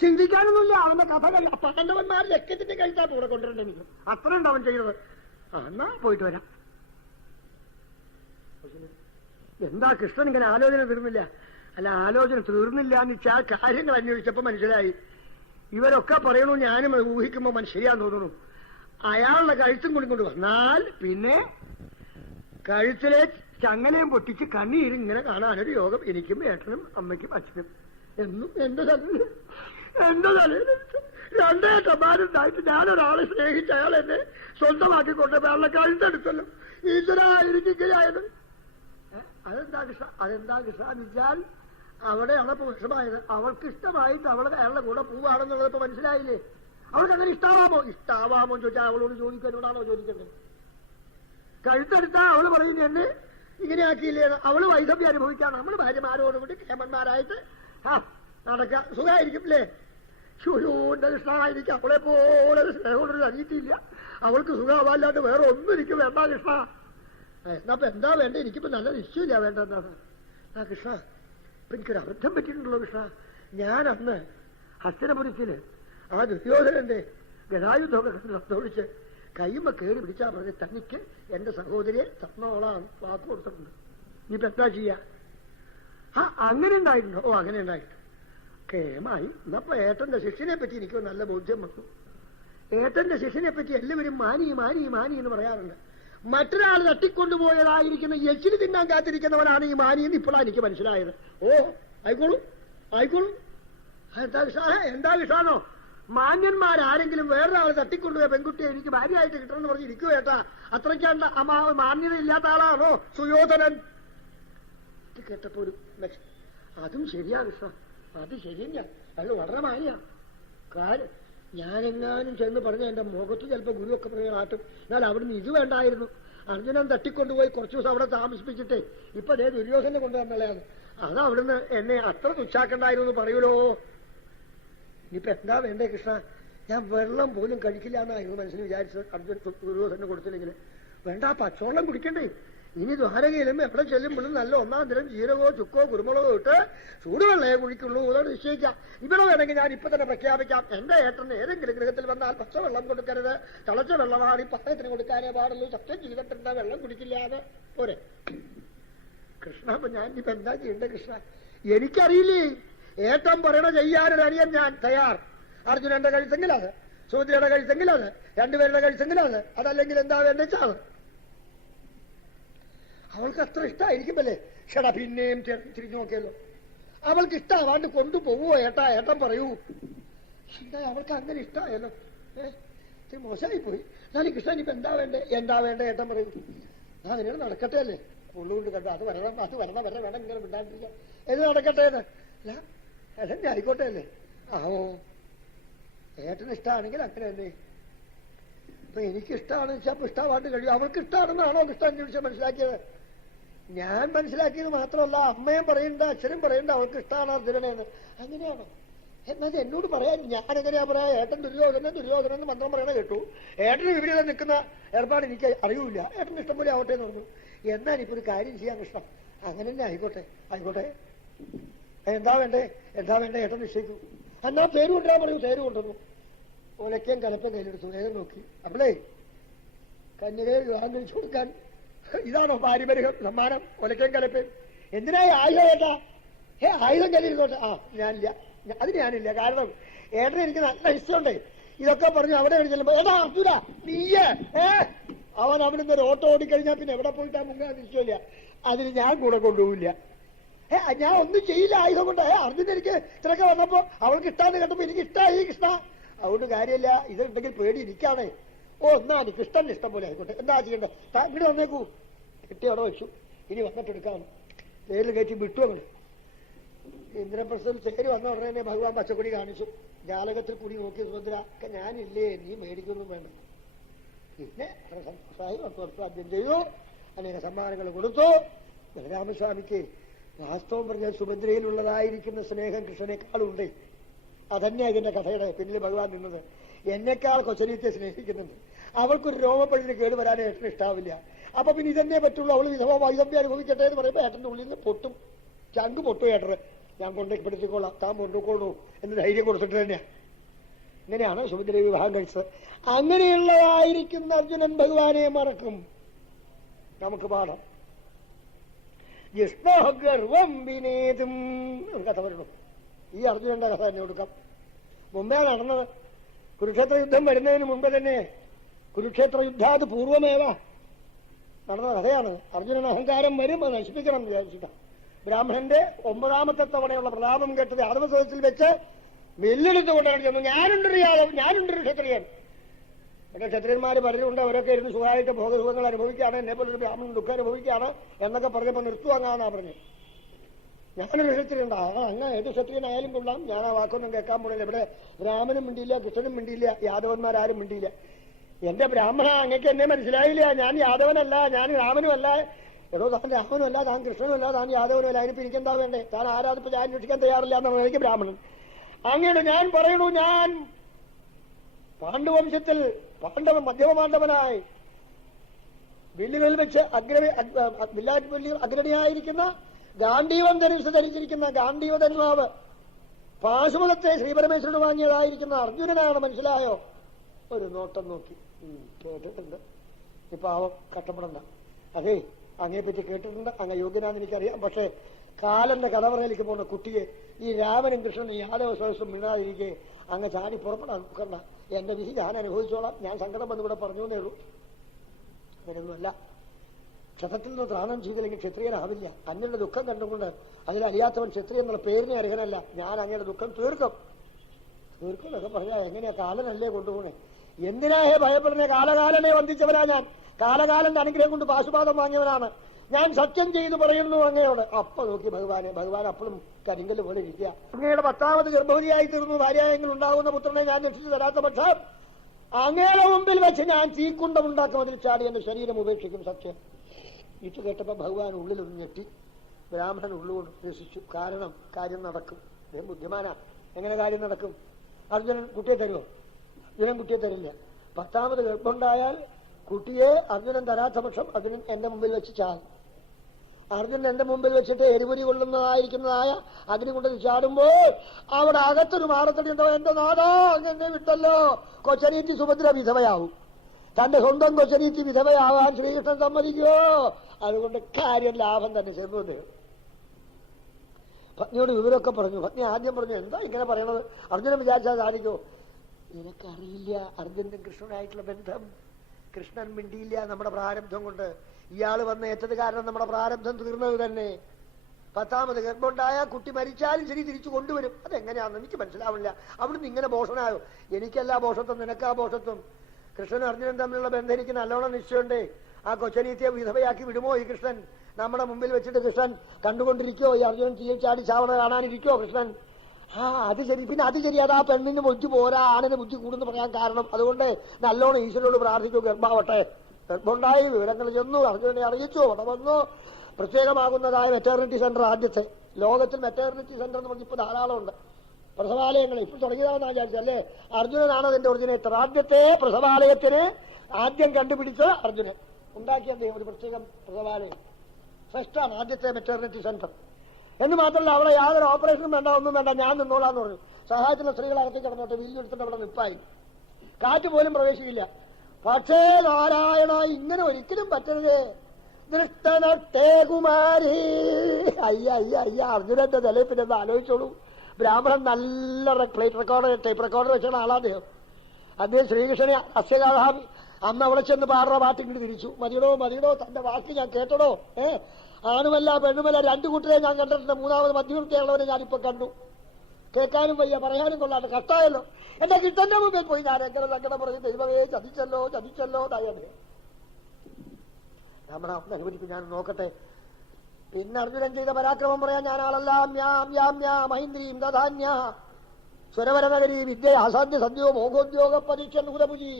ചിന്തിക്കാനൊന്നുമില്ല. അവന്റെ കഥ പാണ്ഡവന്മാർ ലക്ഷ്യത്തിന്റെ കഴിച്ചാൽ കൂടെ കൊണ്ടുവരണ്ട എനിക്ക്. അത്ര ഉണ്ട് അവൻ ചെയ്തത്. എന്നാ പോയിട്ട് വരാം. എന്താ കൃഷ്ണൻ ഇങ്ങനെ ആലോചന തീർന്നില്ല? അല്ല, ആലോചന തീർന്നില്ല എന്ന് വെച്ചാൽ കാര്യങ്ങൾ അന്വേഷിച്ചപ്പോ മനസ്സിലായി. ഇവരൊക്കെ പറയണു, ഞാനും ഊഹിക്കുമ്പോ ശരിയാന്ന് തോന്നുന്നു. അയാളുടെ കഴുത്തും കൂടി കൊണ്ട് വന്നാൽ പിന്നെ കഴുത്തിലെ ചങ്ങലയും പൊട്ടിച്ച് കണ്ണീര് ഇങ്ങനെ കാണാനൊരു യോഗം എനിക്കും ഏട്ടനും അമ്മയ്ക്കും അച്ഛനും എന്നും എന്റെ തലയിൽ രണ്ടേട്ടന്മാരുണ്ടായിട്ട് ഞാനൊരാളെ സ്നേഹിച്ച അയാൾ എന്നെ സ്വന്തമാക്കിക്കൊണ്ടപ്പോ അയാളുടെ കഴുത്തെടുത്തല്ലോ. ഈശ്വരായിരിക്കുകയായത്. അതെന്താ കൃഷ്ണ എന്ന് വെച്ചാൽ അവിടെയാണ് ഇപ്പൊ വിഷമായത്. അവൾക്ക് ഇഷ്ടമായിട്ട് അയാളുടെ കൂടെ പോവാണെന്നുള്ളത് ഇപ്പൊ മനസ്സിലായില്ലേ? അവൾക്ക് അങ്ങനെ ഇഷ്ടാവാമോ ചോദിച്ചാൽ അവളോട് ചോദിക്കുന്നോടാണോ ചോദിക്കേണ്ടത്? കഴുത്തെടുത്താ അവള് പറയുന്നത് എന്നെ ഇങ്ങനെ ആക്കിയില്ലേ? അവള് വൈദവ്യം അനുഭവിക്കാം. നമ്മൾ ഭാര്യമാരോടുകൂടി കേമന്മാരായിട്ട് നടക്കാം, സുഖമായിരിക്കും അല്ലേ? ശൂന്റെ കൃഷ്ണനായിരിക്കും. അവളെ പോലെ സ്നേഹമുള്ളൊരു അനീതിയില്ല. അവൾക്ക് സുഖമാവാല്ലാണ്ട് വേറെ ഒന്നും എനിക്ക് വേണ്ട കൃഷ്ണ. എന്നപ്പൊ എന്താ വേണ്ട? എനിക്കിപ്പോ നല്ല നിശ്ചയമില്ല വേണ്ട. എന്താണ് കൃഷ്ണ, ഇപ്പൊ എനിക്കൊരു അബദ്ധം പറ്റിയിട്ടുണ്ടല്ലോ കൃഷ്ണ. ഞാൻ അന്ന് ഹസ്തിനപുരത്തില് ആ ദുര്യോധനന്റെ ഗതായുദ്ധമൊക്കെ ഒഴിച്ച് കയ്യുമ്പോ കയറി പിടിച്ചാ പറഞ്ഞ് തനിക്ക് എന്റെ സഹോദരിയെ തന്നോളാൻ വാക്ക് കൊടുത്തിട്ടുണ്ട്. ഇനിയിപ്പോ എന്താ ചെയ്യാ? അങ്ങനെ ഉണ്ടായിട്ടുണ്ടോ? അങ്ങനെ ഉണ്ടായിട്ട് കേമായി. എന്നപ്പോ ഏട്ടന്റെ ശിഷ്യനെ പറ്റി എനിക്ക് നല്ല ബോധ്യം വന്നു. ഏട്ടന്റെ ശിഷ്യനെ പറ്റി എല്ലാവരും മാനി മാനി മാനി എന്ന് പറയാറുണ്ട്. മറ്റൊരാൾ തട്ടിക്കൊണ്ടുപോയതായിരിക്കുന്ന എച്ചിന് തിന്നാൻ കാത്തിരിക്കുന്നവനാണ് ഈ മാനി എന്ന് ഇപ്പോഴാണ് എനിക്ക് മനസ്സിലായത്. ആയിക്കോളൂ. എന്താ കൃഷ്ണാണോ? മാന്യന്മാരാരെങ്കിലും വേറൊരാൾ തട്ടിക്കൊണ്ടുപോയ പെൺകുട്ടിയെ എനിക്ക് ഭാര്യയായിട്ട് കിട്ടണമെന്ന് പറഞ്ഞ് ഇരിക്കുക ഏട്ടാ. അത്രയ്ക്കാണ്ട് മാന്യത ഇല്ലാത്ത ആളാണോ സുയോധനൻ? ഇത് കേട്ടപ്പോ ഒരു അതും ശരിയാ കൃഷ്ണ, അത് ശരിയാ. അയാൾ വളരെ മാന്യ. കാര്യം ഞാനെങ്ങാനും ചെന്ന് പറഞ്ഞ എന്റെ മുഖത്ത് ചിലപ്പോ ഗുരുവൊക്കെ പറയാൻ ആട്ടും. എന്നാൽ അവിടുന്ന് ഇത് വേണ്ടായിരുന്നു. അർജുനൻ തട്ടിക്കൊണ്ടുപോയി കുറച്ചു ദിവസം അവിടെ താമസിപ്പിച്ചിട്ടേ ഇപ്പൊ അതേ ദുര്യോധനെ കൊണ്ടുവന്നുള്ളതാണ്. അത് അവിടുന്ന് എന്നെ അത്ര തുച്ഛാക്കണ്ടായിരുന്നു പറയൂലോ. ഇനിയിപ്പോ എന്താ വേണ്ടേ കൃഷ്ണ? ഞാൻ വെള്ളം പോലും കഴിക്കില്ല എന്നായിരുന്നു മനസ്സിന് വിചാരിച്ചത്. അർജുൻ ദുര്യോധനെ കൊടുത്തില്ലെങ്കിൽ വേണ്ട, പച്ചവെള്ളം കുടിക്കണ്ടേ? ഇനി ദ്വാരകയിലും എവിടെ ചെല്ലുമ്പോഴും നല്ല ഒന്നാം തരം ജീരകോ ചുക്കോ കുരുമുളകോ ഇട്ട് ചൂടുവെള്ളയെ കുഴിക്കുള്ളൂ എന്നോട് നിശ്ചയിക്കാം. ഇവിടെ വേണമെങ്കിൽ ഞാൻ ഇപ്പൊ തന്നെ പ്രഖ്യാപിക്കാം, എന്റെ ഏട്ടന് ഏതെങ്കിലും ഗൃഹത്തിൽ വന്നാൽ പച്ചവെള്ളം കൊടുക്കരുത്, തിളച്ച വെള്ളമാണ് ഈ പട്ടയത്തിന് കൊടുക്കാനേ പാടുള്ളൂ, സത്യം ചെയ്തിട്ടുണ്ട്, വെള്ളം കുടിക്കില്ല എന്ന് പോരെ കൃഷ്ണ. അപ്പൊ ഞാൻ ഇപ്പൊ എന്താ ചെയ്യണ്ടേ കൃഷ്ണ? എനിക്കറിയില്ലേ. ഏട്ടൻ പറയണ ചെയ്യാനൊരു അനിയൻ ഞാൻ തയ്യാർ. അർജുനന്റെ കഴുത്തെങ്കിലത്, സുഭദ്രയുടെ കഴുത്തെങ്കിലത്, രണ്ടുപേരുടെ കഴുത്തെങ്കിലത്, അതല്ലെങ്കിൽ എന്താ വേണ്ട വെച്ചാൽ അവൾക്ക് അത്ര ഇഷ്ടമായിരിക്കുമല്ലേ? ഷടാ, പിന്നെയും തിരിഞ്ഞു നോക്കിയല്ലോ. അവൾക്ക് ഇഷ്ടമാവാണ്ട് കൊണ്ടുപോവോ ഏട്ടാ? ഏട്ടൻ പറയൂ. എന്താ അവൾക്ക് അങ്ങനെ ഇഷ്ടമായല്ലോ? മോശമായി പോയി. എന്നാലും കൃഷ്ണൻ ഇപ്പൊ എന്താ വേണ്ടേ? ഏട്ടൻ പറയൂ. അങ്ങനെയാണ് നടക്കട്ടെ അല്ലേ? ഉള്ളുകൊണ്ട് കണ്ടു അത് വരണം വേണം ഇങ്ങനെ വിടാണ്ടിരിക്കാം. ഏത് നടക്കട്ടെ എന്ന് അല്ല ആയിക്കോട്ടെ അല്ലേ? ഏട്ടന് ഇഷ്ടമാണെങ്കിൽ അങ്ങനെ തന്നെ. ഇപ്പൊ എനിക്ക് ഇഷ്ടമാണെന്ന് വെച്ചാൽ അപ്പൊ ഇഷ്ടമായിട്ട് കഴിയും. അവൾക്ക് ഇഷ്ടമാണെന്നാണോ കൃഷ്ണൻ ചോദിച്ചാൽ മനസ്സിലാക്കിയത്? ഞാൻ മനസ്സിലാക്കിയത് മാത്രമല്ല, അമ്മയും പറയണ്ട, അച്ഛനും പറയണ്ട അവൾക്ക് ഇഷ്ടമാണ് അർജുനനെന്ന്. അങ്ങനെയാണോ? എന്നാൽ എന്നോട് പറയാൻ ഞാനെങ്ങനെയാ പറയാ? ഏട്ടൻ ദുര്യോധനൻ മന്ത്രം പറയണ കേട്ടു. ഏട്ടന് വിപരീതം നിൽക്കുന്ന ഏർപ്പാട് എനിക്ക് അറിയൂല. ഏട്ടന് ഇഷ്ടം പോലെ ആവട്ടെ എന്ന് പറഞ്ഞു. എന്നാൽ ഇപ്പൊ ഒരു കാര്യം ചെയ്യാൻ കൃഷ്ണ, അങ്ങനെ തന്നെ ആയിക്കോട്ടെ. എന്താ വേണ്ടേ? ഏട്ടൻ നിശ്ചയിക്കൂ. എന്നാ പേര് കൊണ്ടുവരാൻ പറയൂ. പേര് കൊണ്ടുവന്നു. ഒലയ്ക്കും കലപ്പം കയ്യിലെടുത്തു. വേഗം നോക്കി. അപ്പോളേ കന്യകയെ വിവാഹം കഴിച്ചു കൊടുക്കാൻ ഇതാണോ പാരമ്പര്യ സമ്മാനം? ഒലയ്ക്കും കലപ്പൻ. എന്തിനായി ആയുധം ഏട്ടാ? ആയുധം കയ്യിലിരുന്നോട്ടെ. ഞാനില്ല, അത് ഞാനില്ല. കാരണം ഏട്ടന് എനിക്ക് നല്ല ഇഷ്ടമുണ്ടേ. ഇതൊക്കെ പറഞ്ഞു അവിടെ ചെല്ലുമ്പോ ഏട്ടാ അർജുന നീയേ അവനിന്ന് ഒരു ഓട്ടോ ഓടിക്കഴിഞ്ഞാൽ പിന്നെ എവിടെ പോയിട്ടാ മുങ്ങാൻ നിശ്ചയമില്ല. അതിന് ഞാൻ കൂടെ കൊണ്ടുപോവില്ല. ഞാൻ ഒന്നും ചെയ്യില്ല ആയുധം കൊണ്ട്. അർജുന എനിക്ക് ഇത്രയൊക്കെ വന്നപ്പോ അവൾക്ക് ഇഷ്ടാന്ന് കേട്ടപ്പോ എനിക്ക് ഇഷ്ടമായി കൃഷ്ണ. അതുകൊണ്ട് കാര്യമില്ല. ഇതുണ്ടെങ്കിൽ പേടി ഇരിക്കാണേ. എന്നാ കൃഷ്ണന്റെ ഇഷ്ടം പോലെ ആയിക്കോട്ടെ. എന്താ ചെയ്യണ്ടോ? ഇവിടെ വന്നേക്കൂ. കിട്ടി അവിടെ വെച്ചു. ഇനി വന്നിട്ട് എടുക്കാം. തേരിൽ കയറ്റി വിട്ടു. അങ്ങനെ ഇന്ദ്രപ്രസ്ഥത്തിൽ തേര് വന്ന ഉടനെ തന്നെ ഭഗവാൻ പച്ചക്കൊടി കാണിച്ചു. ജാലകത്തിൽ കൂടി നോക്കി സുഭദ്ര ഞാനില്ലേ, നീ മേടിക്കൊന്നും വേണ്ട. പിന്നെ ആദ്യം ചെയ്തു. അനേക സമ്മാനങ്ങൾ കൊടുത്തു. ബലരാമസ്വാമിക്ക് വാസ്തവം പറഞ്ഞാൽ സുഭദ്രയിലുള്ളതായിരിക്കുന്ന സ്നേഹം കൃഷ്ണനേക്കാളുണ്ട്. അതന്നെ അതിന്റെ കഥയുടെ പിന്നിൽ ഭഗവാൻ നിന്നത്. എന്നെക്കാൾ കൊച്ചനീത്തെ സ്നേഹിക്കുന്നുണ്ട്. അവൾക്കൊരു രോമപ്പഴിന് കേട് വരാനേ ഏട്ടന് ഇഷ്ടാവില്ല. അപ്പൊ പിന്നെ ഇതന്നെ പറ്റുള്ളൂ. അവള് വിധവ വൈദവ്യം അനുഭവിക്കട്ടെ എന്ന് പറയുമ്പോ ഏട്ടന്റെ ഉള്ളിൽ നിന്ന് പൊട്ടും. ചങ്ക് പൊട്ടും ഏട്ടന്. ഞാൻ കൊണ്ടുപ്പെടുത്തിക്കോളാം, താൻ കൊണ്ടുകൊള്ളൂ എന്ന് ധൈര്യം കൊടുത്തിട്ട് തന്നെയാണ്. ഇങ്ങനെയാണ് സുഭദ്രയെ വിവാഹം കഴിച്ചത്. അങ്ങനെയുള്ളതായിരിക്കുന്ന അർജുനൻ ഭഗവാനെ മറക്കും. നമുക്ക് പാഠം. ജിഷ്ണോഗർവം വിനേതും കഥ വരണം. ഈ അർജുനന്റെ കഥ തന്നെ കൊടുക്കാം. മുമ്പേ നടന്നത് കുരുക്ഷേത്ര യുദ്ധം വരുന്നതിന് മുമ്പ് തന്നെ, കുരുക്ഷേത്ര യുദ്ധാത് പൂർവമേവ നടന്ന കഥയാണ്. അർജുനൻ അഹങ്കാരം വരും, അത് നശിപ്പിക്കണം വിചാരിച്ചിട്ടാണ്. ബ്രാഹ്മണന്റെ 9ാമത്തെ തവണയുള്ള പ്രതാപം കേട്ടത് യാദവസദസ്സിൽ വെച്ച് വെല്ലെടുത്തുകൊണ്ടാണ് ചെന്നു. ഞാനുണ്ടൊരു യാദവ്, ഞാനുണ്ടൊരു ക്ഷത്രിയൻ. എന്റെ ക്ഷത്രിയന്മാര് പലരുണ്ട്, അവരൊക്കെ ഇരുന്ന് സുഖമായിട്ട് ഭോഗസുഖങ്ങൾ അനുഭവിക്കുകയാണ്, എന്നെ പോലൊരു ബ്രാഹ്മണൻ ദുഃഖം അനുഭവിക്കുകയാണ് എന്നൊക്കെ പറഞ്ഞപ്പോൾ നിർത്തുവാങ്ങാന്നാ പറഞ്ഞു. ഞാനൊരു ക്ഷത്രിയുണ്ട്. അങ്ങ് ഏത് ക്ഷത്രിയനായാലും കൊള്ളാം, ഞാൻ ആ വാക്കൊന്നും കേൾക്കാൻ പോണില്ല. ഇവിടെ രാമനും മിണ്ടിയില്ല, കൃഷ്ണനും മിണ്ടിയില്ല, യാദവന്മാരാരും മിണ്ടിയില്ല. എന്റെ ബ്രാഹ്മണ, അങ്ങക്ക് എന്നെ മനസ്സിലായില്ല, ഞാൻ യാദവനല്ല, ഞാൻ രാമനുമല്ല. എടോ, താൻ രാമനുമല്ല, താൻ കൃഷ്ണനുമല്ല, താൻ യാദവനുമല്ല, അതിനിപ്പോ എനിക്കെന്താ വേണ്ടേ? താൻ ആരാധിപ്പ് ഞാൻ രക്ഷിക്കാൻ തയ്യാറില്ല എന്നാണ് എനിക്ക് ബ്രാഹ്മണൻ. അങ്ങനെ ഞാൻ പറയണു, ഞാൻ പാണ്ഡവംശത്തിൽ മധ്യമപാണ്ഡവനായി വില്ലുകളിൽ വെച്ച് അഗ്രണിയായിരിക്കുന്ന ഗാന്ധീവം ധരിച്ചിരിക്കുന്ന ഗാന്ധീവധന്വാവ് പാശുപതത്തെ ശ്രീപരമേശ്വരന് വാങ്ങിയതായിരിക്കുന്ന അർജുനനാണ്. മനസ്സിലായോ? ഒരു നോട്ടം നോക്കി കേട്ടിട്ടുണ്ട്. ഇപ്പൊ അവൻ കഷ്ടപ്പെടണ്ട. അതേ, അങ്ങയെപ്പറ്റി കേട്ടിട്ടുണ്ട്, അങ്ങ് യോഗ്യനാന്ന് എനിക്കറിയാം. പക്ഷെ കാലന്റെ കലവറയിലേക്ക് പോകുന്ന കുട്ടിയെ ഈ രാമനും കൃഷ്ണനും യാദവ സദസ്സും മിണ്ടാതിരിക്കെ അങ്ങ് ചാടി പുറപ്പെടാൻ നോക്കണ്ട. എന്റെ വിധി ഞാൻ അനുഭവിച്ചോളാം, ഞാൻ സങ്കടം വന്നിവിടെ പറഞ്ഞു എന്നേ ഉള്ളൂ. അങ്ങനെയൊന്നുമല്ല. ക്ഷതത്തിൽ നിന്ന് ത്രാണം ചെയ്തില്ലെങ്കിൽ ക്ഷത്രിയനാവില്ല. അങ്ങയുടെ ദുഃഖം കണ്ടുകൊണ്ട് അതിലറിയാത്തവൻ ക്ഷത്രിയ എന്നുള്ള പേരിനെ അർഹനല്ല. ഞാൻ അങ്ങയുടെ ദുഃഖം തീർക്കും എന്നൊക്കെ പറഞ്ഞാൽ എങ്ങനെയാ? കാലനല്ലേ കൊണ്ടുപോണേ? എന്തിനാഹേ ഭയപ്പെടുന്നേ? കാലകാലനെ വന്ദിച്ചവനാ ഞാൻ. കാലകാലന്റെ അനുഗ്രഹം കൊണ്ട് പാശുപാതം വാങ്ങിയവനാണ് ഞാൻ. സത്യം ചെയ്തു പറയുന്നു അങ്ങയോട്. അപ്പൊ നോക്കി ഭഗവാൻ അപ്പോഴും കരിങ്കല് പോലെ ഇരിക്കുക. അങ്ങയുടെ 10ാമത് ഗർഭവതിയായി തീർന്നു ഭാര്യായങ്ങൾ ഉണ്ടാകുന്ന പുത്രനെ ഞാൻ രക്ഷിച്ചു തരാത്ത പക്ഷം അങ്ങയുടെ മുമ്പിൽ വെച്ച് ഞാൻ തീക്കുണ്ടമുണ്ടാക്കും, അതിൽ ചാടി എന്റെ ശരീരം ഉപേക്ഷിക്കും. സത്യം. ഇത് കേട്ടപ്പോ ഭഗവാൻ ഉള്ളിലൊന്ന് ഞെട്ടി. ബ്രാഹ്മണൻ ഉള്ളുകൊണ്ട് രസിച്ചു. കാരണം കാര്യം നടക്കും. ബുദ്ധിമാനാ. എങ്ങനെ കാര്യം നടക്കും? അർജുനൻ കുട്ടിയെ തരുമോ? അർജുനൻ കുട്ടിയെ തരില്ല. 10ാമത് ഗർഭമുണ്ടായാൽ കുട്ടിയെ അർജുനൻ തരാത്ത പക്ഷം അർജുനൻ എന്റെ മുമ്പിൽ വെച്ച് ചാടും. അർജുനൻ എന്റെ മുമ്പിൽ വെച്ചിട്ട് എരിപൊരി കൊള്ളുന്നതായിരിക്കുന്നതായ അഗ്നി കൊണ്ട് ചാടുമ്പോൾ അവിടെ അകത്തൊരു മാറത്തടി ഉണ്ടോ? എന്റെ നാദാ, അങ്ങനെ വിട്ടല്ലോ. കൊച്ചനീറ്റി സുഭദ്ര വിധവയാവും. തന്റെ സ്വന്തം കൊച്ചനീറ്റി വിധവയാവാൻ ശ്രീകൃഷ്ണൻ സമ്മതിക്കുമോ? അതുകൊണ്ട് കാര്യം ലാഭം തന്നെ. ചെന്നു പത്നിയോട് വിവരമൊക്കെ പറഞ്ഞു. പത്നി ആദ്യം പറഞ്ഞു, എന്താ ഇങ്ങനെ പറയണത്? അർജുനൻ വിചാരിച്ചാൽ സാധിക്കോ? നിനക്കറിയില്ല അർജുനൻ കൃഷ്ണനായിട്ടുള്ള ബന്ധം. കൃഷ്ണൻ മിണ്ടിയില്ല നമ്മുടെ പ്രാരബ്ധം കൊണ്ട്. ഇയാള് വന്ന് ഏറ്റത് കാരണം നമ്മുടെ പ്രാരബ്ധം തീർന്നത് തന്നെ. 10ാമത് ഗർഭമുണ്ടായ കുട്ടി മരിച്ചാലും ശരി തിരിച്ചു കൊണ്ടുവരും. അതെങ്ങനെയാണെന്ന് എനിക്ക് മനസ്സിലാവില്ല. അവിടുന്ന് ഇങ്ങനെ ഭോഷനായോ? എനിക്കല്ല ഭോഷത്വം, നിനക്കാ ഭോഷത്വം. കൃഷ്ണനും അർജുനൻ തമ്മിലുള്ള ബന്ധം എനിക്ക് നല്ലോണം നിശ്ചയമുണ്ട്. ആ കൊച്ചനീത്തിയെ വിധവയാക്കി വിടുമോ ഈ കൃഷ്ണൻ? നമ്മുടെ മുമ്പിൽ വെച്ചിട്ട് കൃഷ്ണൻ കണ്ടുകൊണ്ടിരിക്കോ? ഈ അർജുനൻ തീയിൽ ചാടി ചാവണ കാണാനിരിക്കോ കൃഷ്ണൻ? അത് ശരി. പിന്നെ അത് ശരി, അത് ആ പെണ്ണിന് ബുദ്ധി പോരാ, ആണിന് ബുദ്ധി കൂടുന്നു പറയാൻ കാരണം. അതുകൊണ്ട് നല്ലോണം ഈശ്വരോട് പ്രാർത്ഥിക്കൂ, ഗർഭാവട്ടെ. ഗർഭമുണ്ടായി, വിവരങ്ങൾ ചെന്നു, അർജുനനെ അറിയിച്ചു, അവിടെ വന്നു. പ്രത്യേകമാകുന്നതായ മെറ്റേർണിറ്റി സെന്റർ, ആദ്യത്തെ ലോകത്തിൽ മെറ്റേർണിറ്റി സെന്റർ എന്ന് പറഞ്ഞ് ഇപ്പൊ ധാരാളമുണ്ട്. പ്രസവാലയങ്ങൾ ഇപ്പൊ തുടങ്ങിയതാണെന്നാ വിചാരിച്ചല്ലേ? അർജുനനാണ് അതിന്റെ ഒറിജിനേറ്റർ. ആദ്യത്തെ പ്രസവാലയത്തിന് ആദ്യം കണ്ടുപിടിച്ച് അർജുനൻ ഉണ്ടാക്കിയ ഒരു പ്രത്യേകം പ്രസവാലയം ഫസ്റ്റാണ്, ആദ്യത്തെ മെറ്റേർണിറ്റി സെന്റർ. എന്ന് മാത്രമല്ല, അവിടെ യാതൊരു ഓപ്പറേഷനും വേണ്ട, ഒന്നും വേണ്ട, ഞാൻ നിന്നോളാന്ന് പറഞ്ഞു. സഹായത്തിലുള്ള സ്ത്രീകൾ അകത്തേക്ക് കിടന്നോട്ടെ, വില്ലെടുത്തിട്ട് അവിടെ നിൽപ്പായി. കാറ്റ് പോലും പ്രവേശിക്കില്ല. പക്ഷേ നാരായണ, ഇങ്ങനെ ഒരിക്കലും പറ്റരുത്. ദൃഷ്ടനട്ടേ കുമാരി. അയ്യ അർജുനന്റെ നിലയിൽ പിന്നെ ഒന്ന് ആലോചിച്ചോളൂ. ബ്രാഹ്മണൻ നല്ല ടേപ്പ് റെക്കോർഡർ വെച്ചാണ് ആളാദ്ദേഹം. അദ്ദേഹം ശ്രീകൃഷ്ണനെ അസ്യകാഹാമി അന്ന് അവിടെ ചെന്ന് പാടുന്ന പാട്ടിങ്ങോട്ട് തിരിച്ചു. മതിയടോ, തന്റെ വാക്ക് ഞാൻ കേട്ടടോ. ആണുമല്ല പെണ്ണുമല്ല 2 കൂട്ടരെ ഞാൻ കണ്ടിട്ടുണ്ട്. 3ാമത് മധ്യവൃത്തിയുള്ളവരെ ഞാനിപ്പോ കണ്ടു. കേൾക്കാനും വയ്യ, പറയാനും കൊള്ളാണ്ട്. കഷ്ടായല്ലോ. എന്റെ കിട്ടന്റെ മുമ്പിൽ പോയി ഞാൻ എങ്ങനെ സങ്കടം പറഞ്ഞു. ദൈവമേ, ചതിച്ചല്ലോ തായത്. ബ്രാഹ്മണ അനുവദിക്കും, ഞാൻ നോക്കട്ടെ. പിന്നെ അർജുനൻ ചെയ്ത പരാക്രമം പറയാൻ ഞാൻ ആളെല്ലാം മഹീന്ദ്രീം ദധാന്യ സ്വരവരനഗരി വിദ്യ അസാധ്യ സദ്യോ മോഹോദ്യോഗ പരീക്ഷ നൂതപുജി.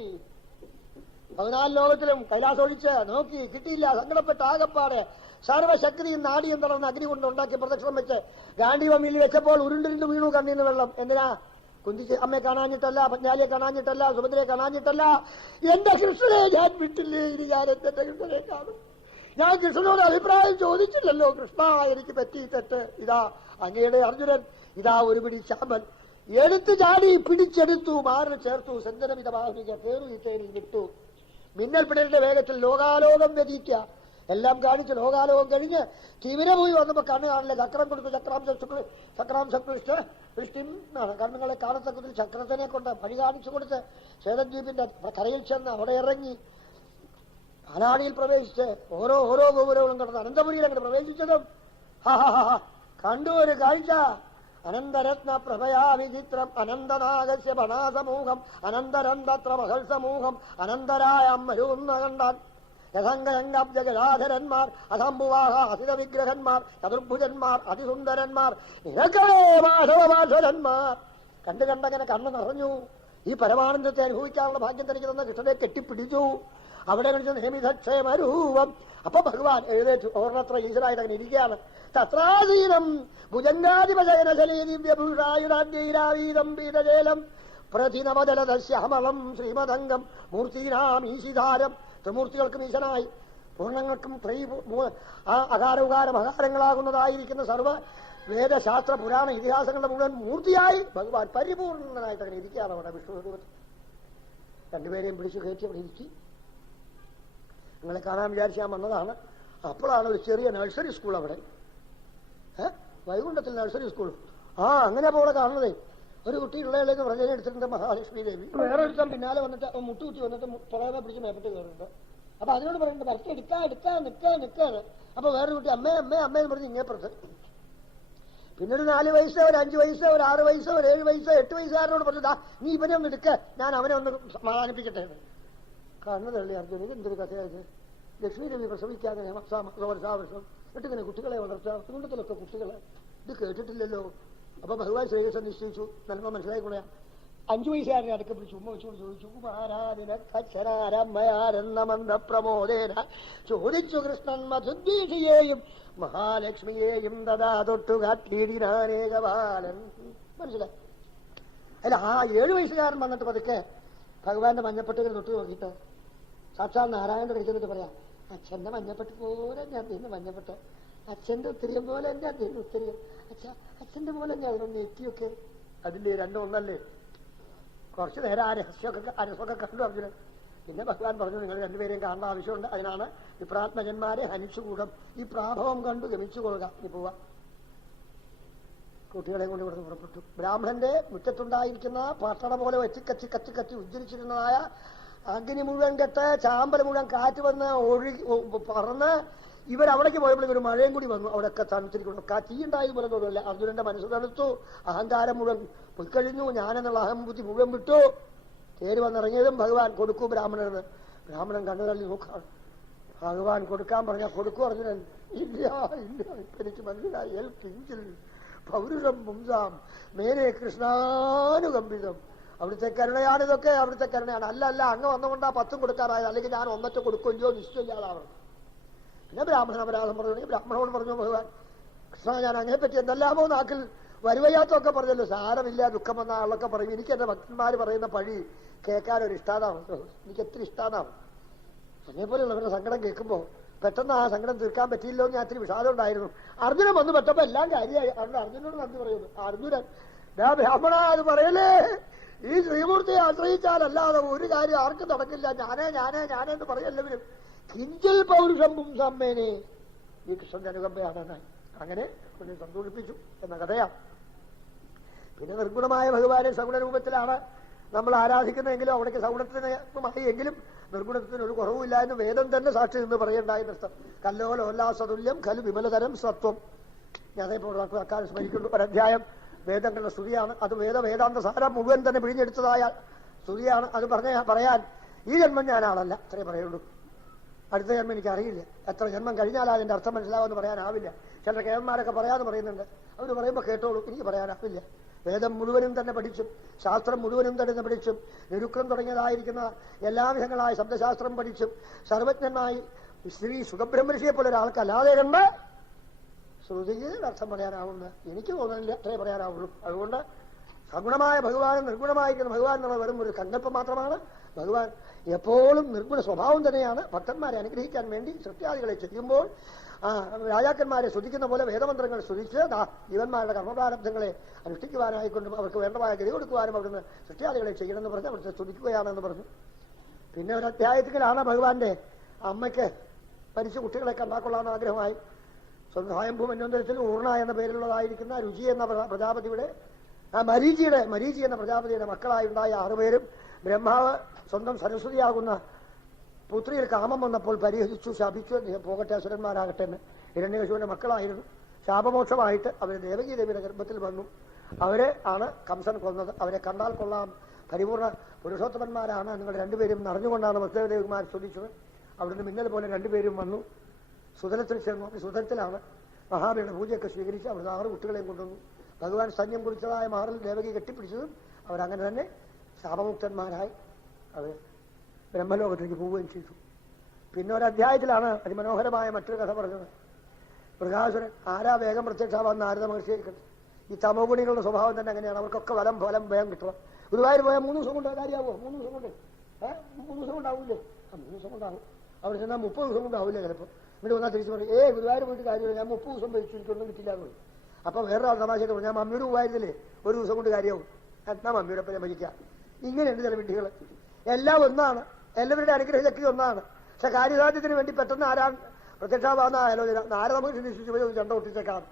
14 ലോകത്തിലും കൈലാസൊഴിച്ച് നോക്കി, കിട്ടിയില്ല. സങ്കടപ്പെട്ട ആകപ്പാട് സർവശക്തിയും നാടിയും തളർന്ന് അഗ്നി കൊണ്ട് ഉണ്ടാക്കി പ്രദക്ഷിണം വെച്ച് ഗാന്ധിവമിയിൽ വെച്ചപ്പോൾ ഉരുണ്ടിരുണ്ട് വീണു കണ്ണീന്ന് വെള്ളം. എന്തിനാ? കുന്തിച്ച് അമ്മയെ കാണാഞ്ഞിട്ടല്ല, പത്നാലിയെ കാണാഞ്ഞിട്ടല്ല, സുഭദ്രയെ കാണാഞ്ഞിട്ടല്ല. എന്റെ കൃഷ്ണനെ ഞാൻ വിട്ടില്ലേ? ഇനി ഞാൻ എന്റെ കൃഷ്ണനെ കാണും. ഞാൻ കൃഷ്ണനോട് അഭിപ്രായം ചോദിച്ചില്ലല്ലോ. കൃഷ്ണ, എനിക്ക് പറ്റി തെറ്റ്. ഇതാ അങ്ങയുടെ അർജുനൻ, ഇതാ ഒരു പിടി ചാമ്പൽ എടുത്തു ചാടി പിടിച്ചെടുത്തു, മാറിന് ചേർത്തു, സഞ്ജനമിതമാവിക പേരു ഇത്തേരിൽ വിട്ടു. മിന്നൽ പിടലിന്റെ വേഗത്തിൽ ലോകാലോകം വ്യതിയിക്ക എല്ലാം കാണിച്ച് ലോകാലോകം കഴിഞ്ഞ് തിമിര പോയി വന്നപ്പോ കണ്ണ് കാണില്ല. ചക്രം കൊടുത്തു, ചക്രാംശകൃഷ്ണ വൃഷ്ടി എന്നാണ്, കണ്ണുകളെ കാണത്തക്കത്തിൽ ചക്രത്തിനെ കൊണ്ട് വഴി കാണിച്ചു കൊടുത്ത് ശ്വേതദ്വീപിന്റെ കരയിൽ ചെന്ന് അവിടെ ഇറങ്ങി പാലാടിയിൽ പ്രവേശിച്ച് ഓരോ ഗോപുരങ്ങളും കടന്ന് അനന്തപുരിയിൽ അങ്ങോട്ട് പ്രവേശിച്ചതും കണ്ടു ഒരു കാഴ്ച. അനന്തരത്ന പ്രഭയാ വിചിത്രം അനന്തനാഗസ്യ പണാസമൂഹം അനന്തരന്തത്ര മഹൽ സമൂഹം അനന്തരായ അമ്മരൂന്ന കണ്ടാൻ യഥംഗജഗാധരന്മാർ അസംഭുവാഹ അസിത വിഗ്രഹന്മാർ ചതുർഭുജന്മാർ അതിസുന്ദരന്മാർ നിരക്കരന്മാർ കണ്ടങ്ങനെ കണ്ണു നിറഞ്ഞു. ഈ പരമാനന്ദത്തെ അനുഭവിക്കാനുള്ള ഭാഗ്യം തനിക്ക് തന്ന കൃഷ്ണനെ കെട്ടിപ്പിടിച്ചു. അവിടെ കളിച്ച നിയമിതക്ഷേമരൂപം. അപ്പൊ ഭഗവാൻ എഴുന്നേറ്റു. ഓർണത്ര ഈശ്വരായിട്ട് അങ്ങനെ ഇരിക്കുകയാണ്. തത്രാധീനം ഭുജംഗാധിപശയനശലീദിവ്യഭൂഷായുധാദ്യൈരാവീതം പീതജേലം പ്രതിനവദലശ്യാമളം ശ്രീമദംഗം മൂർത്തീനാം ഈശിധാരം. ത്രിമൂർത്തികൾക്കും ഈശനായി പൂർണ്ണങ്ങൾക്കും അകാര ഉകാരം അകാരങ്ങളാകുന്നതായിരിക്കുന്ന സർവ്വ വേദശാസ്ത്ര പുരാണ ഇതിഹാസങ്ങളുടെ മുഴുവൻ മൂർത്തിയായി ഭഗവാൻ പരിപൂർണനായിട്ട് അങ്ങനെ ഇരിക്കുകയാണ് അവിടെ വിഷ്ണുരൂപത്തിൽ. രണ്ടുപേരെയും പിടിച്ചു കയറ്റി അവിടെ ഇരിക്കി. നിങ്ങളെ കാണാൻ വിചാരിച്ച് ഞാൻ വന്നതാണ്. അപ്പോഴാണ് ഒരു ചെറിയ നഴ്സറി സ്കൂൾ അവിടെ, വൈകുണ്ഠത്തിൽ നഴ്സറി സ്കൂൾ. അങ്ങനെ അപ്പോൾ അവിടെ കാണുന്നതേ. ഒരു കുട്ടി ഉള്ളതിലേക്ക് വ്രജന എടുത്തിട്ടുണ്ട് മഹാലക്ഷ്മി ദേവി. വേറെ ഒരുത്തം പിന്നാലെ വന്നിട്ട് മുട്ടുകുത്തി വന്നിട്ട് പുറമെ പിടിച്ച് മേപ്പിട്ട് കയറുന്നുണ്ട്. അപ്പൊ അതിനോട് പറയുന്നുണ്ട് ഭർത്തി നിൽക്കാന്ന്. അപ്പൊ വേറൊരു കുട്ടി അമ്മേ എന്ന് പറഞ്ഞ് ഇങ്ങേപ്പുറത്ത്. പിന്നെ ഒരു 4 വയസ്സ്, ഒരു 5 വയസ്സ്, ഒരു 6 വയസ്സ്, ഒരു 7 വയസ്സ്, 8 വയസ്സുകാരനോട് പറഞ്ഞതാ നീ ഇവനെ ഒന്ന് എടുക്ക, ഞാൻ അവനെ ഒന്ന് സമാധാനിപ്പിക്കട്ടെ. കാണുന്നതല്ലേ അർജുന, എന്തൊരു കഥയായത്. ലക്ഷ്മി ദേവി പ്രസവിക്കാതെ വർഷം എന്നിട്ടിങ്ങനെ കുട്ടികളെ വളർത്താം, കുടുംബത്തിലൊക്കെ കുട്ടികളെ. ഇത് കേട്ടിട്ടില്ലല്ലോ. അപ്പൊ ഭഗവാൻ ശ്രീകൃഷ്ണൻ നിശ്ചയിച്ചു, നന്മ മനസ്സിലായിക്കൊള്ളയാ. 5 വയസ്സുകാരനെ അടുക്ക പിടിച്ച് ഉമ്മ വെച്ചോട് ചോദിച്ചു, കുമാരാതിനക്ഷരാരമ്മയാരെന്ന മന്ദപ്രമോദേന ചോദിച്ചു കൃഷ്ണൻ മധുദ്വീഷിയെയും മഹാലക്ഷ്മിയെയും തഥാ തൊട്ടുകാട്ടിനാനേകബാലൻ. മനസ്സിലായി? അല്ല, ആ 7 വയസ്സുകാരൻ വന്നിട്ട് പതുക്കെ ഭഗവാന്റെ മഞ്ഞപ്പെട്ടുകൾ തൊട്ട് നോക്കിയിട്ട് സാക്ഷാൽ നാരായണന്റെ കഴിച്ചിട്ട് പറയാം, അച്ഛന്റെ മഞ്ഞപ്പെട്ട് പോലെ ഞാൻ തിന്ന് മഞ്ഞപ്പെട്ട്, അച്ഛന്റെ ഉത്തരിയം പോലെ ഞാൻ തിന്ന് ഉത്തരിയം, അച്ഛന്റെ പോലെ ഞാൻ അതിനൊന്ന് എത്തിയൊക്കെ. അതില്ലേ രണ്ടും ഒന്നല്ലേ? കുറച്ചു നേരം ആ രസമൊക്കെ കണ്ടു അർജുനൻ. പിന്നെ ഭഗവാൻ പറഞ്ഞു, നിങ്ങൾ രണ്ടുപേരെയും കാണേണ്ട ആവശ്യമുണ്ട്. അതിനാണ് വിപ്രാത്മജന്മാരെ ഹനിച്ചുകൂടം, ഈ പ്രാഭവം കണ്ടു ഗമിച്ചുകൊള്ളുക. ഇനി പോവാ. കുട്ടികളെ കൊണ്ട് ഇവിടുന്ന് പുറപ്പെട്ടു. ബ്രാഹ്മണന്റെ മുറ്റത്തുണ്ടായിരിക്കുന്ന പട്ടണ പോലെ കത്തി ഉജ്ജരിച്ചിരുന്നതായ അഗ്നി മുഴുവൻ കെട്ട്, ചാമ്പൽ മുഴുവൻ കാറ്റ് വന്ന് പറന്ന് ഇവരവിടേക്ക് പോയപ്പോഴേക്കും ഒരു മഴയും കൂടി വന്നു. അവിടെയൊക്കെ തണുത്തിരിക്കുന്നു. തീയുണ്ടായത് പോലെ തോന്നുന്നില്ല. അർജുനന്റെ മനസ്സ് തണുത്തു. അഹങ്കാരം മുഴുവൻ പൊയ്ക്കഴിഞ്ഞു. ഞാനെന്നുള്ള അഹംബുദ്ധി മുഴുവൻ വിട്ടു. തേര് വന്നിറങ്ങിയതും ഭഗവാൻ കൊടുക്കൂ ബ്രാഹ്മണന്. ബ്രാഹ്മണൻ കണ്ണുതള്ളി നോക്കാണ്. ഭഗവാൻ കൊടുക്കാൻ പറഞ്ഞാൽ കൊടുക്കൂ അർജുനൻ. ഇല്ല ഇപ്പൊ എനിക്ക് മനസ്സിലായി. കിഞ്ചിൽ പൗരുഷം പുംസാം മേനെ കൃഷ്ണാനുകമ്പിതം. അവിടുത്തെ കരുണയാണിതൊക്കെ, അവിടുത്തെ കരുണയാണ്. അല്ല അങ്ങ് വന്നുകൊണ്ടാ 10 കൊടുക്കാറായത്, അല്ലെങ്കിൽ ഞാൻ 1 കൊടുക്കില്ലയോ നിശ്ചയില്ലാതാവണം. പിന്നെ ബ്രാഹ്മണ അപരാധം പറഞ്ഞു. ബ്രാഹ്മണോട് പറഞ്ഞു ഭഗവാൻ, കൃഷ്ണ ഞാൻ അങ്ങനെ പറ്റി എന്തെല്ലാമോ നാക്കിൽ വരുവയ്യാത്തൊക്കെ പറഞ്ഞല്ലോ. സാരമില്ല, ദുഃഖം വന്ന ആളൊക്കെ പറയും. എനിക്ക് എന്റെ ഭക്തന്മാര് പറയുന്ന പഴി കേൾക്കാനൊരു ഇഷ്ടാതാണ്. എനിക്ക് എത്ര ഇഷ്ടാന്നാണ്. അതേപോലെയുള്ളവരുടെ സങ്കടം കേൾക്കുമ്പോ പെട്ടെന്ന് ആ സങ്കടം തീർക്കാൻ പറ്റിയില്ലോ എന്ന് ഞാൻ ഇത്തിരി വിഷാദം ഉണ്ടായിരുന്നു. അർജുനൻ വന്ന് പെട്ടപ്പോ എല്ലാം കാര്യമായി. അതുകൊണ്ട് അർജുനോട് നന്ദി പറയുന്നു. അർജുനൻ ബ്രാഹ്മണ അത് പറയലേ, ഈ ശ്രീമൂർത്തിയെ ആശ്രയിച്ചാലല്ലാതെ ഒരു കാര്യം ആർക്കും നടക്കില്ല. ഞാനേന്ന് പറയല്ലവരും. കിഞ്ചൽ പൗരുഷം പുംസമ്മേനെ. ഈ കൃഷ്ണന്റെ അനുകമ്പയാണ്. അങ്ങനെ കൊണ്ടു സന്തോഷിപ്പിച്ചു എന്ന കഥയാണ്. പിന്നെ നിർഗുണമായ ഭഗവാനെ സഗുണ രൂപത്തിലാണ് നമ്മൾ ആരാധിക്കുന്നതെങ്കിലും അവിടേക്ക് സഗുണത്തിനുമായി എങ്കിലും നിർഗുണത്തിന് ഒരു കുറവുമില്ല എന്ന് വേദം തന്നെ സാക്ഷി നിന്ന് പറയണ്ടായി നൃത്തം. കല്ലോലോല്ലാസതുല്യം ഖലു വിമലതരം സത്വം. ഞാൻ അതേപോലെ അക്കാലം സ്മരിക്കുന്നു. ഒരധ്യായം വേദങ്ങളുടെ സ്തുതിയാണ്. അത് വേദാന്ത സാരം മുഴുവൻ തന്നെ പിഴിഞ്ഞെടുത്തതായ സ്തുതിയാണ്. അത് പറയാൻ ഈ ജന്മം ഞാനാളല്ല, അത്രേ പറയുള്ളൂ. അടുത്ത ജന്മം എനിക്കറിയില്ല. എത്ര ജന്മം കഴിഞ്ഞാലും അതിന്റെ അർത്ഥം മനസ്സിലാവുമെന്ന് പറയാനാവില്ല. ചില കേരന്മാരൊക്കെ പറയാതെ പറയുന്നുണ്ട്. അവർ പറയുമ്പോൾ കേട്ടോളൂ, എനിക്ക് പറയാനാവില്ല. വേദം മുഴുവനും തന്നെ പഠിച്ചും ശാസ്ത്രം മുഴുവനും തന്നെ പഠിച്ചും നിരുക്തം തുടങ്ങിയതായിരിക്കുന്ന എല്ലാവിധങ്ങളായ ശബ്ദശാസ്ത്രം പഠിച്ചും സർവജ്ഞനായി ശ്രീ സുഖബ്രഹ്മർഷിയെ പോലെ ഒരാൾക്കല്ലാതെ കണ്ട് ശ്രുതിക്ക് അർത്ഥം പറയാനാവുന്ന എനിക്ക് തോന്നുന്നില്ല. അത്രേ പറയാനാവുള്ളൂ. അതുകൊണ്ട് സഗുണമായ ഭഗവാനും നിർഗുണമായിരിക്കുന്ന ഭഗവാൻ എന്നുള്ളത് വെറും ഒരു സങ്കല്പം മാത്രമാണ്. ഭഗവാൻ എപ്പോഴും നിർഗുണ സ്വഭാവം തന്നെയാണ്. ഭക്തന്മാരെ അനുഗ്രഹിക്കാൻ വേണ്ടി സൃഷ്ടിയാദികളെ ചെയ്യുമ്പോൾ രാജാക്കന്മാരെ സ്തുതിക്കുന്ന പോലെ വേദമന്ത്രങ്ങൾ സ്തുതിച്ച് ജീവന്മാരുടെ കർമ്മപ്രാരബ്ധങ്ങളെ അനുഷ്ഠിക്കുവാനായിക്കൊണ്ടും അവർക്ക് വേണ്ടമായ ഗതി കൊടുക്കുവാനും അവിടുന്ന് സൃഷ്ടിയാദികളെ ചെയ്യണമെന്ന് പറഞ്ഞ് അവിടുത്തെ സ്തുതിക്കുകയാണെന്ന് പറഞ്ഞു. പിന്നെ ഒരു അധ്യായത്തിലാണ് ഭഗവാന്റെ അമ്മയ്ക്ക് മരിച്ച കുട്ടികളൊക്കെ ഉണ്ടാക്കൊള്ളാൻ ആഗ്രഹമായി. സ്വയംഭൂ മന്വന്തരത്തിൽ ഊർണ എന്ന പേരിലുള്ളതായിരിക്കുന്ന രുചി എന്ന പ്രജാപതിയുടെ മരീചി എന്ന പ്രജാപതിയുടെ മക്കളായി ഉണ്ടായ 6 പേരും ബ്രഹ്മാവ് സ്വന്തം സരസ്വതിയാകുന്ന പുത്രിയിൽ കാമം വന്നപ്പോൾ പരിഹസിച്ചു, ശാപിച്ചു. പോകട്ടെ അസുരന്മാരാകട്ടെ എന്ന്. ഹിരണ്യകശിപുവിന്റെ മക്കളായിരുന്നു. ശാപമോക്ഷമായിട്ട് അവർ ദേവകീ ദേവിയുടെ ഗർഭത്തിൽ വന്നു. അവരെ ആണ് കംസൻ കൊന്നത്. അവരെ കണ്ടാൽ കൊള്ളാം, പരിപൂർണ പുരുഷോത്തമന്മാരാണ് നിങ്ങൾ രണ്ടുപേരും അറിഞ്ഞുകൊണ്ടാണ് വസുദേവദേവിമാർ സ്തുതിച്ചത്. അവിടുന്ന് മിന്നൽ പോലെ രണ്ടുപേരും വന്നു. സുതലത്തിൽ ചേർന്നു. സുതലത്തിലാണ് മഹാബലിയുടെ പൂജയൊക്കെ സ്വീകരിച്ച് അവിടുന്ന് 6 കുട്ടികളെയും കൊണ്ടുവന്നു. ഭഗവാൻ സൈന്യം കുറിച്ചതായ മാറിൽ ദേവകി കെട്ടിപ്പിടിച്ചതും അവരങ്ങനെ തന്നെ ശാപമുക്തന്മാരായി അവർ ബ്രഹ്മലോകത്തേക്ക് പോവുകയും ചെയ്തു. പിന്നെ ഒരധ്യായത്തിലാണ് അതിമനോഹരമായ മറ്റൊരു കഥ പറഞ്ഞത്. മൃഗാസുരൻ ആരാ വേഗം പ്രത്യക്ഷമാവാൻ നാരദ മഹർഷിയെ കണ്ടു. ഈ തമോ ഗുണികളുടെ സ്വഭാവം തന്നെ അങ്ങനെയാണ്. അവർക്കൊക്കെ ഫലം വേഗം കിട്ടണം. ഗുരുവായൂർ പോയാൽ 3 ദിവസം കൊണ്ട് കാര്യമാവോ? 3 ദിവസം കൊണ്ട് 3 ദിവസം കൊണ്ടാവൂല്ലേ? 3 ദിവസം കൊണ്ടാവും. അവിടെ ചെന്നാൽ 30 ദിവസം കൊണ്ടാവില്ലേ ചിലപ്പോൾ. ഇവിടെ വന്നാൽ തിരിച്ചു പറയും, ഗുരുവായൂർ പോയിട്ട് കാര്യമില്ല, ഞാൻ 30 ദിവസം കഴിച്ചു, എനിക്കൊന്നും കിട്ടില്ല എന്ന് പറയും. അപ്പൊ വേറൊരാൾ തമാശയായിട്ട് പറഞ്ഞു, ഞാൻ മമ്മിയുടെ പോവായിരുന്നില്ലേ, 1 ദിവസം കൊണ്ട് കാര്യമാവും, എന്നാ മമ്മിയുടെ ഒപ്പം ഭജിക്കാം. ഇങ്ങനെയുണ്ട് ചില വിഡ്ഢികൾ. എല്ലാം ഒന്നാണ്, എല്ലാവരുടെ അനുഗ്രഹശക്തി ഒന്നാണ്. പക്ഷെ കാര്യസാധ്യത്തിന് വേണ്ടി പെട്ടെന്ന് ആരാണ് പ്രത്യക്ഷമാകുന്ന ആലോചന. നാരദ മഹർഷി നിശ്ചയിച്ചു പോയി ചണ്ട ഒട്ടിച്ചേക്കാം.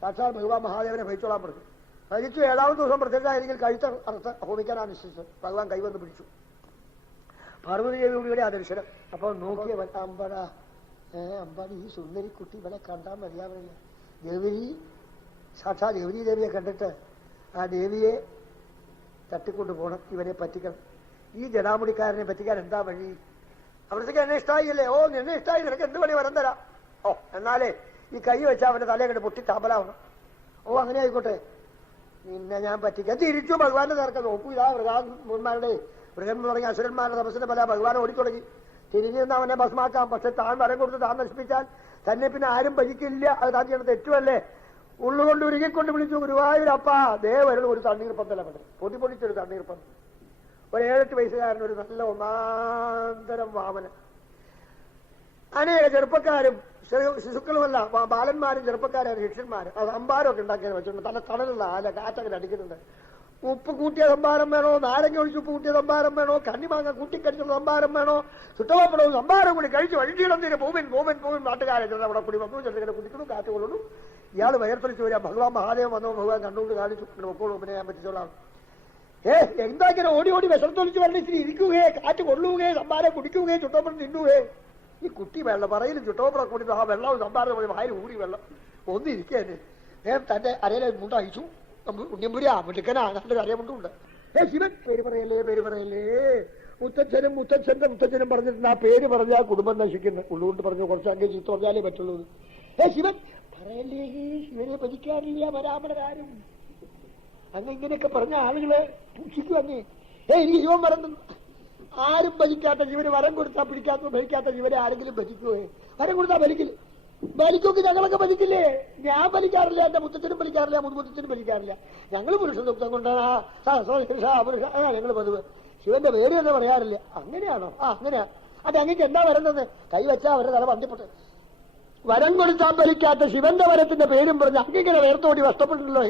സാക്ഷാൽ ഭഗവാൻ മഹാദേവനെ ഭജിച്ചോളാൻ പറഞ്ഞു. ഭജിച്ചു 7ാമത്തെ ദിവസം പ്രത്യക്ഷമായിരിക്കും കഴുത്ത അർത്ഥ ഹോമിക്കാനാണ് നിശ്ചയിച്ചത്. ഭഗവാൻ കൈവന്ന് പിടിച്ചു. പാർവതി ദേവിയുടെ ആ ദർശനം. അപ്പൊ നോക്കിയ അമ്പാടി ഈ സുന്ദരി കുട്ടി ഇവിടെ കണ്ടാൽ മതിയാവില്ല. ഗൗരി സാക്ഷാ ഗൗരി ദേവിയെ കണ്ടിട്ട് ആ ദേവിയെ തട്ടിക്കൊണ്ടു പോകണം, ഇവനെ പറ്റിക്കണം. ഈ ജടാമുടിക്കാരനെ പറ്റിക്കാൻ എന്താ വഴി? അവിടത്തേക്ക് എന്നെ ഇഷ്ടമായില്ലേ? നിന്നെ ഇഷ്ടമായി, നിനക്ക് എന്ത് പണി വരം തരാം. എന്നാലേ ഈ കൈ വെച്ചാൽ അവന്റെ തലയെ കണ്ട് പൊട്ടി താമ്പലാവണം. അങ്ങനെ ആയിക്കോട്ടെ, നിന്നെ ഞാൻ പറ്റിക്കാൻ. തിരിച്ചു ഭഗവാന്റെ നേർക്ക് നോക്കൂ. ഇതാ മൃഗാന്മാരുടെ മൃഗം തുടങ്ങിയ അസുരന്മാരുടെ തപസ്സിന്റെ പല ഭഗവാൻ ഓടിത്തുടങ്ങി. തിരിഞ്ഞു നിന്ന് അവനെ ഭസ്മാക്കാം. പക്ഷെ താൻ വരം കൊടുത്ത് താൻ നശിപ്പിച്ചാൽ തന്നെ പിന്നെ ആരും ഭജിക്കില്ല. അത് താൻ ചെയ്യണത് തെറ്റുമല്ലേ? ഉള്ളുകൊണ്ട് ഉരുകിക്കൊണ്ട് വിളിച്ചു, ഗുരുവായൂരപ്പാ ദേവരുടെ ഒരു തണ്ണീർപ്പന്തല പൊടിപ്പൊടിച്ചൊരു തണ്ണീർപ്പന്തൽ. ഒരു 7-8 വയസ്സുകാരൻ, ഒരു നല്ല ഒന്നാന്തരം വാമന. അനേക ചെറുപ്പക്കാരും ശിശുക്കളുമല്ല, ബാലന്മാരും ചെറുപ്പക്കാരും ശിഷ്യന്മാരും അത് അമ്പാരമൊക്കെ ഉണ്ടാക്കിയത് വെച്ചിട്ടുണ്ട്. തല തണലുള്ള കാറ്റങ്ങനെ അടിക്കുന്നുണ്ട്. ഉപ്പ് കൂട്ടിയ സംഭാരം വേണോ, നാരങ്ങ ഒഴിച്ച് ഉപ്പ് കൂട്ടിയ സംഭാരം വേണോ, കണ്ണിമാങ്ങ കൂട്ടിക്കടിച്ചുള്ള സംഭാരം വേണോ, ചുട്ടവപ്പടവും സംഭാരം കൂടി കഴിച്ച് വഴിച്ചീളം തീരെ പൂവിൻ നാട്ടുകാരെ അവിടെ കൂടി വന്നു. ചെറുങ്ങനെ കുടിക്കുന്നു, കാറ്റ് കൊള്ളുന്നു. ഇയാൾ വയർത്തലിച്ച് വരിക. ഭഗവാൻ മഹാദേവൻ വന്നോ, ഭഗവാൻ കണ്ടുകൊണ്ട് കാണിച്ചു, ഒപ്പോഴും പിന്നെ ഞാൻ പറ്റിച്ചോളാം. എന്താ ഇങ്ങനെ ഓടി വിഷമത്തൊലിച്ച് പറഞ്ഞ ഇത്തിരി ഇരിക്കുകയെ, കാറ്റ് കൊള്ളുകയെ, സംഭാരം കുടിക്കുകയെ, ചുട്ടോപ്പടം തിന്നുകയെ. ഈ കുട്ടി വെള്ളം പറയിലും ചുട്ടോപ്പടം കൂടി ആ വെള്ളവും സംഭാരം പോയി വായിൽ ഊടി വെള്ളം ഒന്നിരിക്കന്നെ. തന്റെ അരയിലെ മുണ്ട് അയച്ചു. ഉണ്ണിയമ്പുരിയാ മിടുക്കനാ, നല്ലൊരു അറിയമുണ്ടുണ്ട്. ശിവൻ പേര് പറയല്ലേ. മുത്തച്ഛനും പറഞ്ഞിട്ടുണ്ട്. ആ പേര് പറഞ്ഞാൽ കുടുംബം നശിക്കുന്നു. ഉള്ളുകൊണ്ട് പറഞ്ഞു, കുറച്ച് അങ്ങേ ചീത്ത പറഞ്ഞാലേ പറ്റുള്ളൂ. ശിവൻ പറയല്ലേ, ശിവനെ ഭജിക്കാറില്ല വരാമണരാരും. അങ്ങ് ഇങ്ങനെയൊക്കെ പറഞ്ഞ ആളുകളെ സൂക്ഷിക്കും. അങ്ങേ എനിക്ക് ശിവൻ പറഞ്ഞു. ആരും ഭജിക്കാത്ത ശിവന് വരം കൊടുത്താൽ ഭജിക്കാത്ത ശിവനെ ആരെങ്കിലും ഭജിക്കുവേ? വരം കൊടുത്താൽ ഭരിക്കൊക്കെ ഞങ്ങളൊക്കെ ഭജിക്കില്ലേ? ഞാൻ ഭരിക്കാറില്ല, എന്റെ മുത്തച്ഛനും ഭരിക്കാറില്ല, മുതുമുത്തച്ഛനും ഭരിക്കാറില്ല. ഞങ്ങൾ പുരുഷദുക്തം കൊണ്ടാണ് ഞങ്ങൾ പതിവ്. ശിവന്റെ പേര് തന്നെ പറയാറില്ല. അങ്ങനെയാണോ? അങ്ങനെയാ. അത് അങ്ങേക്ക് എന്താ വരുന്നത്? കൈവച്ചാ അവരുടെ തല വണ്ടിപ്പെട്ടെ. വരം കൊടുത്താൽ ഭരിക്കാത്ത ശിവന്റെ വരത്തിന്റെ പേരും പറഞ്ഞ് അങ്ങനെ വേർത്തോടി കഷ്ടപ്പെട്ടിട്ടുള്ളോ?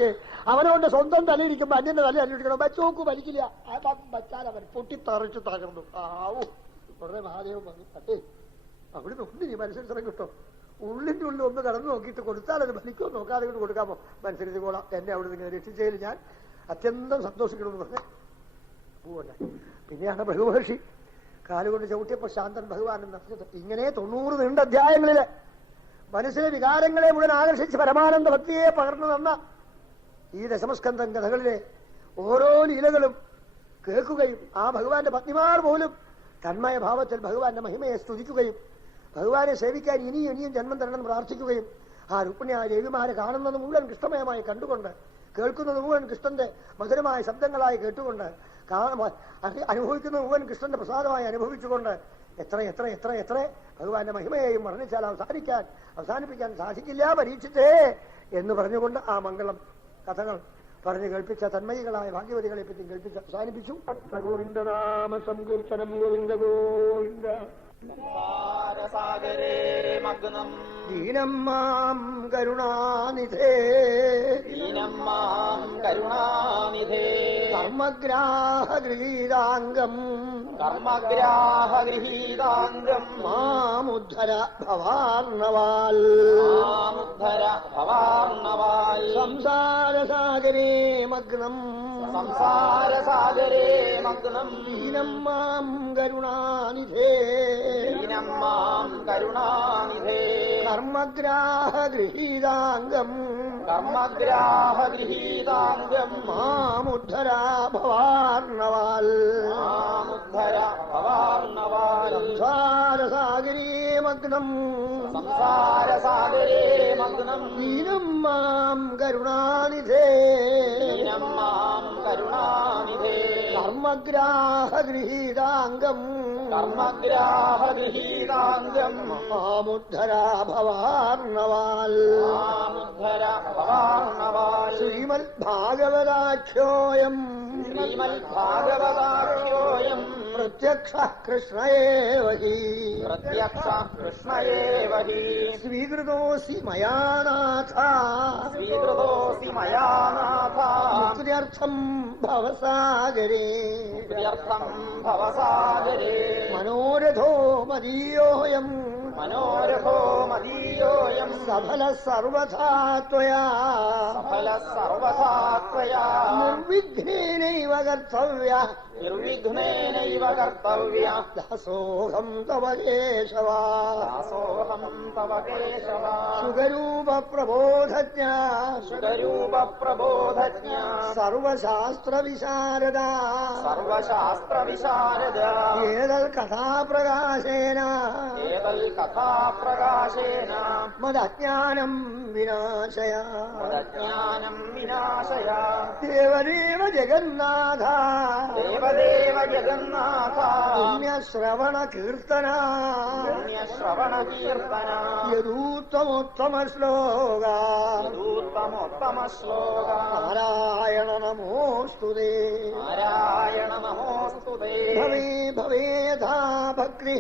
അവനവന്റെ സ്വന്തം തലയിരിക്കുമ്പോ അന്യന്റെ തല അന്വേഷിക്കണം. വെച്ചോക്ക് വലിക്കില്ല. വച്ചാൽ അവൻ പൊട്ടിത്തറിച്ചു തകർന്നു. ഉടനെ മഹാദേവൻ വന്നു. അട്ടേ അവിടെ ഒന്ന് നീ മനുഷ്യൻ കിട്ടും. ഉള്ളിന്റെ ഉള്ളിൽ ഒന്ന് കടന്നു നോക്കിയിട്ട് കൊടുത്താൽ അത് ഭരിക്കോ നോക്കാതെ കൊണ്ട് കൊടുക്കാമോ? മനുഷ്യരിച്ച് കൊള്ളാം, എന്നെ അവിടെ നിന്ന് രക്ഷിച്ചതിൽ ഞാൻ അത്യന്തം സന്തോഷിക്കണമെന്ന് പറഞ്ഞ് പോവല്ല. പിന്നെയാണ് ഭഗവഹർഷി കാലുകൊണ്ട് ചവിട്ടിയപ്പോൾ ശാന്തൻ ഭഗവാൻ നടത്തിയത്. ഇങ്ങനെ 90 നീണ്ട അധ്യായങ്ങളില് മനസ്സിലെ വികാരങ്ങളെ മുഴുവൻ ആകർഷിച്ച് പരമാനന്ദ ഭക്തിയെ പകർന്നു തന്ന ഈ ദശമസ്കന്ധം കഥകളിലെ ഓരോ ലീലകളും കേൾക്കുകയും ആ ഭഗവാന്റെ പത്നിമാർ പോലും തന്മയ ഭാവത്തിൽ ഭഗവാന്റെ മഹിമയെ സ്തുതിക്കുകയും ഭഗവാനെ സേവിക്കാൻ ഇനിയും ജന്മം തരണമെന്ന് പ്രാർത്ഥിക്കുകയും ആ രുക്മിണിയായ ദേവിമാരെ കാണുന്നത് മുഴുവൻ കൃഷ്ണമയമായി കണ്ടുകൊണ്ട് കേൾക്കുന്നത് മുഴുവൻ കൃഷ്ണന്റെ മധുരമായ ശബ്ദങ്ങളായി കേട്ടുകൊണ്ട് അനുഭവിക്കുന്നത് മുഴുവൻ കൃഷ്ണന്റെ പ്രസാദമായി അനുഭവിച്ചുകൊണ്ട് എത്ര എത്ര എത്ര എത്ര ഭഗവാന്റെ മഹിമയെയും വർണ്ണിച്ചാൽ അവസാനിപ്പിക്കാൻ സാധിക്കില്ല പരീക്ഷിച്ചേ എന്ന് പറഞ്ഞുകൊണ്ട് ആ മംഗളം കഥകൾ പറഞ്ഞു കേൾപ്പിച്ച തന്മയികളായ ഭാഗ്യവതികളെ പറ്റി കേൾപ്പിച്ച് അവസാനിപ്പിച്ചു. ഗോവിന്ദനാമ സങ്കീർത്തനം. ഗോവിന്ദ ഗോവിന്ദ. ദീനം മാം കരുണാനിധേ കർമ്മഗ്രാഹഗൃഹീതാംഗം മാമുദ്ധര ഭവാർണവാൽ സംസാരസാഗരേ മഗ്നം ദീനം മാം കരുണാനിധേ കർമ്മഗ്രാഹഗൃഹീതാംഗം മാമുദ്ധര ഭവാർണവാൽ സംസാരസാഗരേ മഗ്നം ദീനം മാം കരുണാനിധേ കർമ്മഗ്രാഹഗൃഹീതാംഗം മാമുദ്ധര ഭവാർണവാൽ ശ്രീമദ് ഭാഗവതാഖ്യോയം പ്രത്യക്ഷ കൃഷ്ണയേവ ഹി സ്വീകൃതോസി മയാ നാഥ മുക്ത്യർത്ഥം ഭവസാഗരേ മനോരഥോ മദീയോയം സഫല സർവഥാ ത്വയാ നിർവിഘ്നേനൈവ കർത്തവ്യ ദാസോഹം തവ കേശവ സുഖരൂപ പ്രബോധജ്ഞ സർവശാസ്ത്ര വിശാരദ ഏതൽ കഥാപ്രകാശേന മദജ്ഞാനം വിനാശയ ദേവദേവ ജഗന്നാഥ പുണ്യശ്രവണ കീർത്തന യദൂത്തമോത്തമ ശ്ലോക നാരായണ നമോസ്തുതേ ഭവേ ഭവേ യഥാ ഭക്തി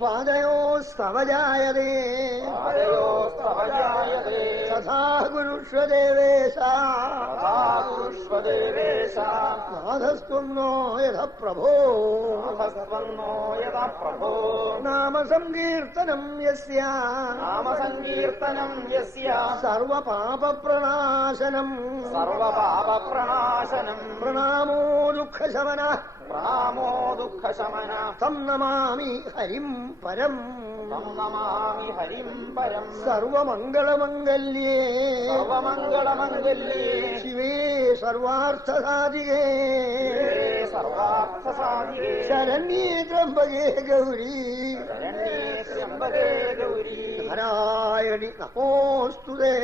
പാദയോസ്തവ ജായതേ തഥാ കുരുഷ്വ ദേവേശ നാഥസ്ത്വന്നോ യഥ പ്രഭോ നാമ സങ്കീർത്തനം യസ്യ സർവപാപ പ്രനാശനം പ്രണാമോ ദുഃഖശമന തം നമാമി ഹരിം പരം സർവമംഗളമംഗല്യേ ശിവേ സർവാർത്ഥസാധികേ ശരണ്യേ ത്രംബകേ ഗൗരീ നാരായണി നമോസ്തുതേ.